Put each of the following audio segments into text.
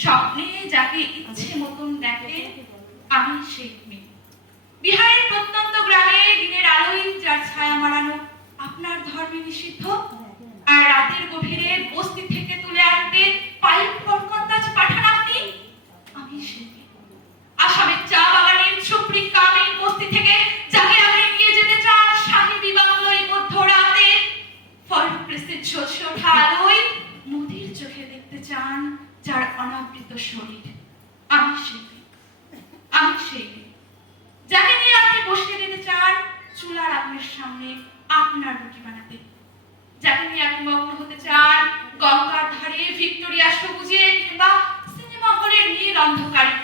স্বপ্নে যাকে ইচ্ছে মতন দেখে আমি সেই মেয়ে। বিহারের প্রত্যন্ত গ্রামে দিনের আলোয় যার ছায়া মারানো আপনার ধর্মে নিষিদ্ধ, আর রাতের গভীরে বস্তি থেকে তুলে আনতে পাইপ কলকাতাজ পাঠান আপনি, আমি সেই মেয়ে। আসামের চা বাগানের সুপ্রিক কামিল বস্তি থেকে যাকে আপনি নিয়ে যেতে চান স্বামী বিবাহলয় মধ্যরাতে, ফরেন প্রেসের ঝলসে ওঠা আলোয় মোদির চোখে দেখতে চান যার অনাবৃত শরীর, আমি সেই মেয়ে। আমি সেই মেয়ে যাকে নিয়ে আপনি বসিয়ে দিতে চান চুলার আগুনের সামনে আপনার রুটি বানাতে, যাকে নিয়ে আপনি মগ্ন হতে চান গঙ্গার ধারে ভিক্টোরিয়া সবুজে কিংবা সিনেমা হলের নীল অন্ধকারে,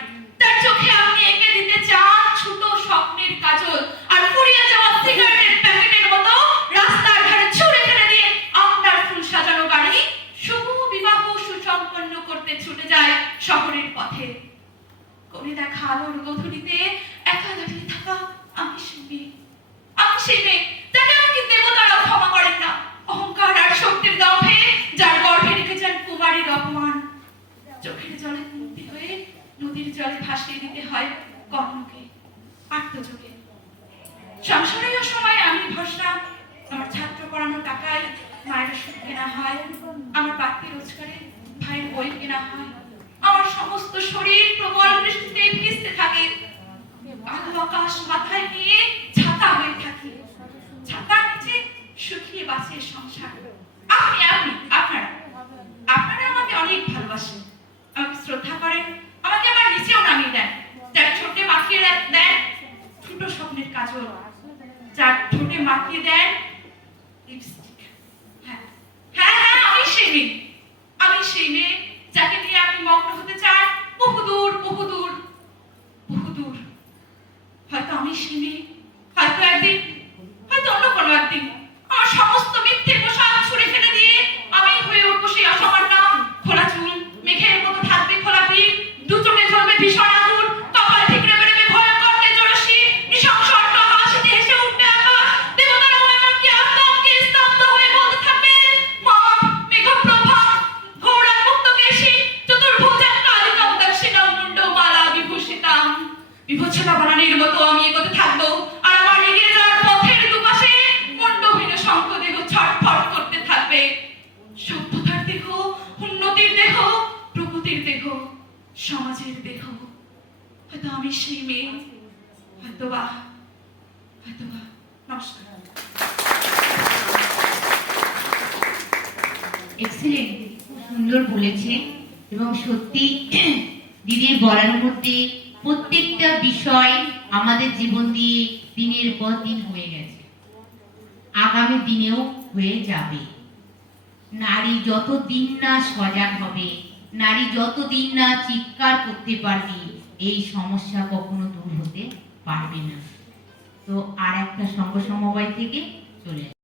তার চোখে আপনি এঁকে দিতে চান ছোট স্বপ্নের কাজল, আর ফুরিয়ে যাওয়া সিগারেটের প্যাকেটের মতো রাস্তার ধারে ছুঁড়ে ফেলে দিয়ে আপনার ফুল সাজানো গাড়ি শুভ বিবাহ সুসম্পন্ন করতে ছুটে যায় শহরের পথে। কোণে দেখা আলোর গধূলিতে একা দাঁড়িয়ে থাকা আমি সেই মেয়ে। আমি সেই মেয়ে যাকে আমাকে দেবতারাও ক্ষমা করেন না, অহংকার আর শক্তির দম্ভে যার গর্ভে রেখেছেন কুমারীর অপমান। চোখের জলে কুন্তি হয়ে নদীর জলে ভাসিয়ে দিতে হয় কর্ণকে আত্মযোগে। সংসারের সময় আমি ভরসা, আমার ছাত্র পড়ানোর টাকায় মায়ের ওষুধ কেনা হয়, আমার বাড়তি রোজগারে ভাইয়ের বই কেনা হয়, আমার সমস্ত শরীর প্রবল বৃষ্টিতে ভিজতে থাকে, কালো আকাশ মাথায় নিয়ে ছাতা হয়ে থাকি, ছাতার নিচে শুকিয়ে বাঁচে সংসার। আপনি আপনি আপনারা আপনারা আমাকে অনেক ভালোবাসেন, আমাকে শ্রদ্ধা করেন, আমাকে আমার নিচেও নামিয়ে দেন, যার ঠোঁটে মাখিয়ে দেন ছোট স্বপ্নের কাজল, যার ঠোঁটে মাখিয়ে দেন লিপস্টিক। হ্যাঁ হ্যাঁ হ্যাঁ, আমি সেই মেয়ে। আমি সেই মেয়ে যাকে নিয়ে আপনি মগ্ন হতে চান বহুদূর বহুদূর বহুদূর। হয়তো আমি সেই মেয়ে, হয়তো একদিন, হয়তো অন্য কোনো একদিন আমার সমস্ত মিথ্যের পোশাক ছুঁড়ে ফেলে দিয়ে আমি হয়ে উঠবো সেই অসামান্য। খোলা চুল, মেঘের মতো থাকবে খোলা পিঠ, দু চোখে জ্বলবে ভীষণ আগুন, কপাল ঠিকরে বেরোবে ভয়ঙ্কর তেজস্বী, নৃশংস হাসিতে হেসে উঠবে আকাশ, দেবতারাও এমনকি আতঙ্কে স্তব্ধ হয়ে বলতে থাকবে মম মেঘপ্রভা ঘোড়া মুক্তকেশী চতুর্ভুজা কালিকাম দক্ষিণাম মুন্ড মালা বিভূষিতাম। বিভূষিতা বানানির মতো আমি এগোতে থাকবো, আর আমার এগিয়ে যাওয়ার পথের দুপাশে মুন্ডহীন শঙ্খ দেহ ছটফট করতে থাকবে। সভ্যতার দেহ, উন্নতির দেহ, প্রগতির দেহ, সমাজের দেহ। হয়তো আমি সেই মেয়ে, হয়তোবা হয়তোবা। নমস্কার। এক্সিলেন্ট, খুব সুন্দর বলেছে। এবং সত্যি দিদির বলার মধ্যে প্রত্যেকটা বিষয় আমাদের জীবন দিয়ে দিনের পর দিন হয়ে গেছে, আগামী দিনেও হয়ে যাবে। নারী যত দিন না সজাগ হবে, নারী যত দিন না চিৎকার করতে পারবে, এই সমস্যা কখনো দূর হতে পারবে না। তো আর একটা সংঘ সমবায় থেকে চলে